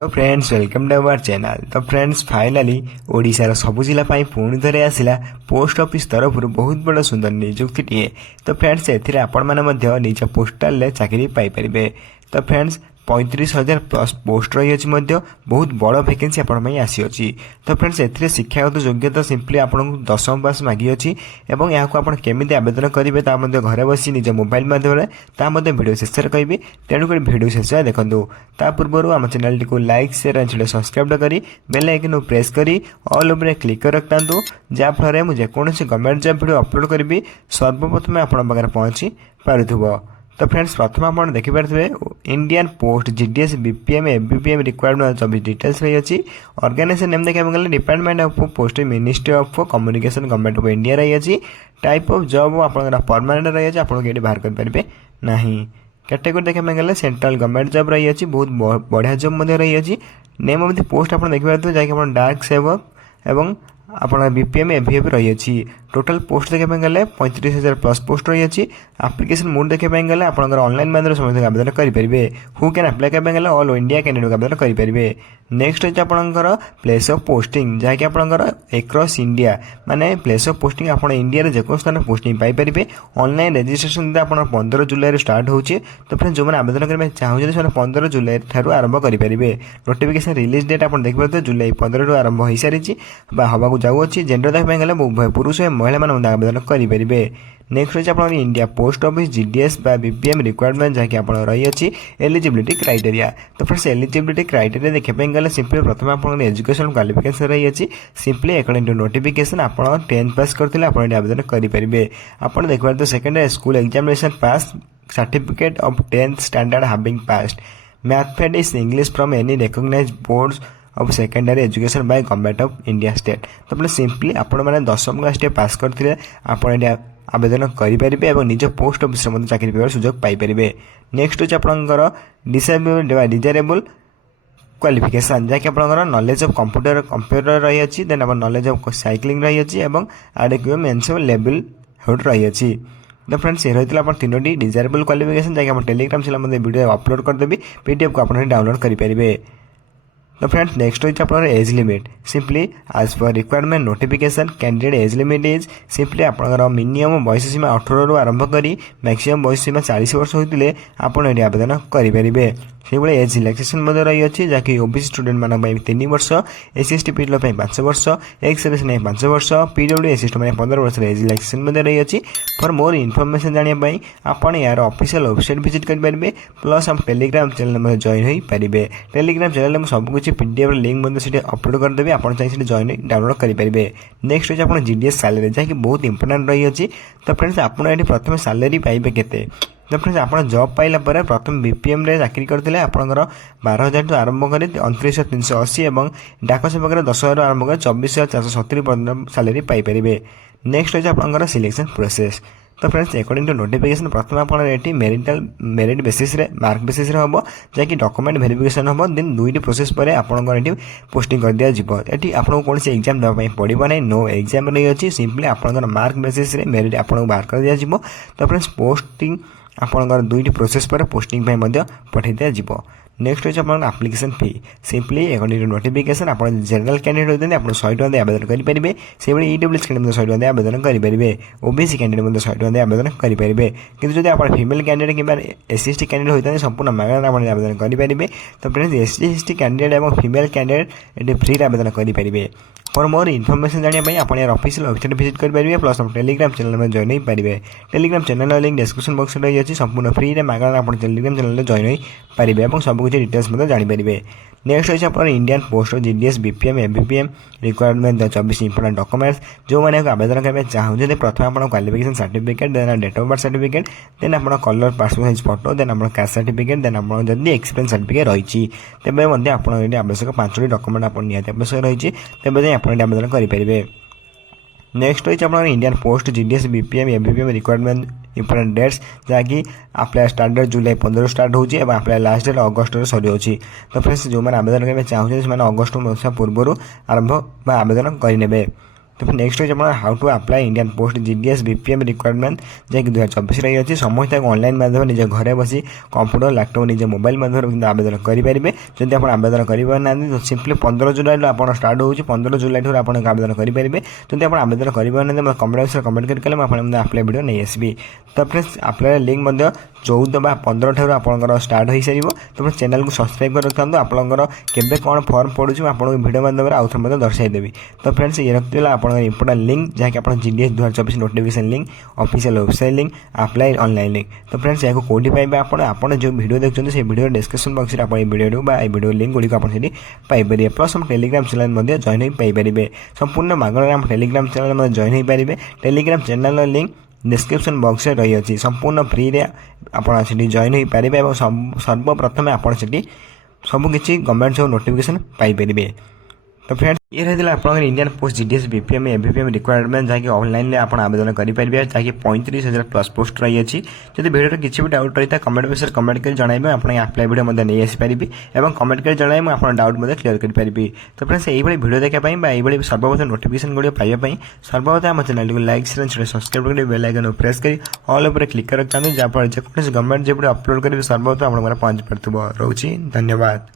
तो friends welcome to our channel. तो friends finally ओडिशार सबु जिला पुणी थे आसला पोस्ट ऑफिस तरफ बहुत बड़ सुंदर नियुक्ति टे। तो फ्रेंड्स आपण मैंने निज पोस्टाल चाकरी पाइपर। तो फ्रेंड्स 35,000 प्लस पोस्ट रही बहुत बड़ वैकेंसी आपण आसी। तो फ्रेंड्स ए शिक्षागत योग्यता सिंपली आपको 10वीं पास मागी अच्छी और यहाँ आप केमी आवेदन करेंगे घरे बस निज मोबाइल मध्यम भिडियो शेष में कहि तेणुक भिडियो शेष में देखूँ। ता पूर्व आम channel T like share and subscribe करी बेल आइकन प्रेस करी ऑल ओवर क्लिक कर रखता जहाँफल मुझे जेकोसी गवर्नमेंट जॉब वीडियो अपलोड करी सर्वप्रथम आपण पाखे पहुँची पार्थ्व। तो फ्रेंड्स प्रथम आप देखिपे Indian post GDS BPM ABPM requirement सब डिटेल्स रही अच्छी। ऑर्गेनाइजेशन नेम देखा गले department of post ministry of communication government of India रही अच्छी। टाइप ऑफ जॉब आप परमानेंट रही है आपको ये बाहर करेंगे ना। कैटेगरी देखा गले सेंट्रल गवर्नमेंट जॉब रही अच्छी बहुत बढ़िया जॉब रही अच्छी। नेम ऑफ द पोस्ट आप देखिए जहाँकि डाक सेवक एवं आपन बीपीएम एभीएफ रही अच्छी। टोटल पोस्ट देखा गले 35,000 प्लस पोस्ट रही अच्छी। एप्लिकेशन मोड देखा गले आप ऑनलाइन माध्यम समस्त आवेदन करेंगे। हु कैन अप्लाई करेंगे गले ऑल इंडिया कैंडिडेट आवेदन करेंगे। नेक्स्ट होती आपंकर प्लेस ऑफ पोस्टिंग जहाँकि आपंकर एक्रॉस इंडिया माने प्लेस ऑफ पोस्टिंग आप इंडिया जेको स्थान पोस्टिंग पाइपर। ऑनलाइन रजिस्ट्रेशन आप 15 जुलाई स्टार्ट होची। तो फ्रेंड्स जो आवेदन करने चाहते हैं 15 जुलाई ठार आरंभ करेंगे। नोटिफिकेशन रिलीज डेट आप देखिए जुलाई 15 रु आरंभ हो सारी हवा जाऊँगी। जेंडर देखा गले उभय पुरुष और महिला मैंने आवेदन करेंगे। नेक्स्ट होची आप India post office GDS BPM requirement जहाँकि आप रही अच्छी एलिजिबिलिटी क्राइटेरिया। तो फ्रेंड्स एलिजिबिलिटी क्राइटेरिया देखा गले सिंपली प्रथम आप एजुकेशन क्वालिफिकेशन रही अच्छी। सिंपली अकॉर्डिंग टू नोटिफिकेशन आप 10th पास करते आप आवेदन करेंगे। आप देखिए तो secondary school examination pass certificate of 10th standard having passed mathematics English from any recognised boards of secondary education by government of India state. तो अपने सिंपली आपण मैंने 10वीं क्लास पास करते आप आवेदन करेंगे और निज पोस्ट ऑफिस में चाकरी पाइबार सुजोग पाइपर। नेक्स्ट होची आपंकर डिजायरेबल क्वालिफिकेशन जहाँकि आपंकर नॉलेज ऑफ कंप्यूटर रही अच्छी। देन आप नॉलेज ऑफ साइक्लिंग रही अच्छी और आडेक्यू मेंस लेवल होट रही अच्छी। तो फ्रेंड्स ये रही आप तीनोटी डिजायरेबल क्वालिफिकेशन जहाँकि आप टेलीग्राम चैनल वीडियो अपलोड करदेवी पीडीएफ को आप डाउनलोड करेंगे। तो फ्रेंड्स नेक्स्ट होती है एज लिमिट सिंपली आज पर requirement notification candidate age limit is simply आपंकर मिनिमम बयस सीमा 18 रु आरंभ करी मैक्सिमम बयस सीमा 40 वर्ष होते आपड़ ये आवेदन करेंगे। से एज रिलैक्सेशन रही अच्छी जहाँकि ओबीसी स्टूडेंट मान 3 वर्ष एससी एसटी पीडब्ल्यू 5 वर्ष एक्स सर्विस 5 वर्ष पीडब्ल्यू एससी मैंने 15 वर्ष एज रिलैक्सेशन रही अच्छी। फॉर मोर इनफॉरमेशन जानापी आपड़ यार ऑफिशियल वेबसाइट विजिट करेंगे प्लस आप टेलीग्राम चैनल जॉइन हो पारे। टेलीग्राम चैनल में सबकि पीडीएफ लिंक अपलोड करदेवी आप चाहिए जॉइन डाउनलोड करेंगे। नेक्स्ट होची आप जीडीएस सैलरी जहाँकि बहुत इंपोर्टेंट रही अच्छी। तो फ्रेंड्स आप प्रथम सैलरी पाइबे केते। तो फ्रेंड्स आप जॉब पाइला पर प्रथम बीपीएम रे चाकरी करते आपंकर 12,000 टू आरंभ कर 29,380 और डाक सेवक 10,000 आरंभ कर 24,470 पर्यटन सैलरी पाइपर। नेक्स्ट होची आपंकर सिलेक्शन प्रोसेस। तो फ्रेंड्स अकॉर्डिंग टू नोटिफिकेशन प्रथम आप मेरिट बेसिस रे मार्क बेसिस हम जहाँकि डॉक्यूमेंट वेरिफिकेशन हम देन 2टी प्रोसेस पर आपंकर पोस्टिंग कर दिया जीवो। एटी आपको कौन से एग्जाम देवाई पड़ो ना नो एग्जाम रही अच्छी सिंपली आपंकर मार्क बेसिस रे मेरिट आपको बाहर कर दिया जीवो। तो फ्रेंड्स पोस्टिंग आपंकर 2टी प्रोसेस पर पोस्टिंग पठाई दिया जीवो। नेक्स्ट होची आपन application fee simply according to notification आप जनरल कैंडिडेट होते आप 100 टका आवेदन करेंगे। से ईडब्ल्यूएस कैंडिडेट 100 टका आवेदन करेंगे। ओबीसी कैंडिडेट 100 टका आवेदन करेंगे। किंतु जब आप फीमेल कैंडिडेट कि एससी एसटी कैंडिडेट होता है संपूर्ण मागଣା आप आवेदन करेंगे। तो फ्रेंड्स एससी एसटी कैंडिडेट और फीमेल कैंडिडेट ये फ्री आवेदन करेंगे। फॉर मोर इनफॉरमेशन जानापी आप ऑफिशियल वेबसाइट विजिट करेंगे प्लस आप टेलीग्राम चैनल में जॉइन हो पारे। Telegram channel link description box रही अच्छी संपूर्ण फ्री में मागଣା आप टेलीग्राम चैनल जॉइन हो पारे और सबकि डिटेल्स जानीपर। नेक्स्ट होची आप Indian post GDS BPM ABPM requirement 24 important documents जो मैंने आवेदन करने चाहते प्रथम आप qualification certificate then date of birth certificate then आप colour passport size photo then आप कास्ट सर्टिफिकेट देन आप जब एक्सपीरियंस सर्टिफिकेट रही तेज आवश्यक 5टी डॉक्यूमेंट आप आवश्यक रही तेज आप आवेदन करेंगे। नेक्स्ट होची आप Indian post GDS BPM ABPM requirement important dates जहाँकि अप्लाई स्टार्ट डेट जुलाई 15 स्टार्ट होची और अप्लाई लास्ट डेट अगस्ट सरी होची। तो फ्रेंड्स जो मैंने आवेदन करने चाहते हैं अगस्ट मास पूर्व आरंभ आवेदन करेंगे। तो नेक्स्ट हूँ आप how to apply Indian post GDS BPM requirement जैक 2024 रही अच्छी समस्त ऑनलाइन माध्यम निज घरे बसी कंप्यूटर लैपटॉप निज मोबाइल माध्यम आवेदन करेंगे जब आप आवेदन करना तो सिंपली 15 जुलाई आप स्टार्ट हो 15 जुलाई ठूँ आप आवेदन करेंगे जब आप आवेदन करना कमेंट बॉक्स कमेंट करके मुझे आप्लाय वीडियो नहीं आसबि तो फ्रेंड्स आप्लाय लिंक 14 बा 15 ठार आप स्टार्ट हो सार तो चैनल को सब्सक्राइब कर रखा आपंकर केवे कौन फॉर्म पड़ू आपको वीडियो माध्यम आउ थे दर्शाईदेवी तो फ्रेंड्स ये रखी आप इंपोर्टेंट लिंक जहाँकि आप GDS 2024 notification link official website link apply online link तो फ्रेंड्स यहाँ कौटी पाइबे आपड़ जो वीडियो देखते से वीडियो डिस्क्रिप्शन बॉक्स में आप वीडियो वीडियो लिंक गुड़ी आपड़ी पाइपर प्लस हम टेलीग्राम चैनल जॉइन हो पाइपर संपूर्ण मागणार हम टेलीग्राम चैनल जॉइन हो पारे Telegram channel link description box में रही अच्छी संपूर्ण फ्री रे आपड़ से जॉइन हो पारे और सर्वप्रथम आपड़ से सबकि गवर्नमेंट सब नोटिफिकेशन पाइपर तो फ्रेंड्स ये रही आप Indian post GDS BPM ABPM requirement जहाँकि ऑनलाइन आप आवेदन करेंगे जहाँकि 35,000 प्लस पोस्ट रही है जब वीडियो किसी भी डाउट रही है कमेंट बॉक्स में कमेंट कर जनइबे आप आप्लाय वीडियो नहीं आसपारि और कमेंट कर जनइबे आप डाउट क्लियर करेंगे तो फ्रेंड्स यही वीडियो देखापी सर्वप्रथम नोटिफिकेशन गुड़ी पाइबापी सर्वप्रथम आम चैनल को लाइक शेयर सब्सक्राइब कर बेल आइकन प्रेस कर ऑल उपर क्लिक कर रखते जहाँफल जेको गवर्नमेंट जो अपलोड करेंगे सर्वप्रथम आप पहुँच पार्थ रोचे धन्यवाद।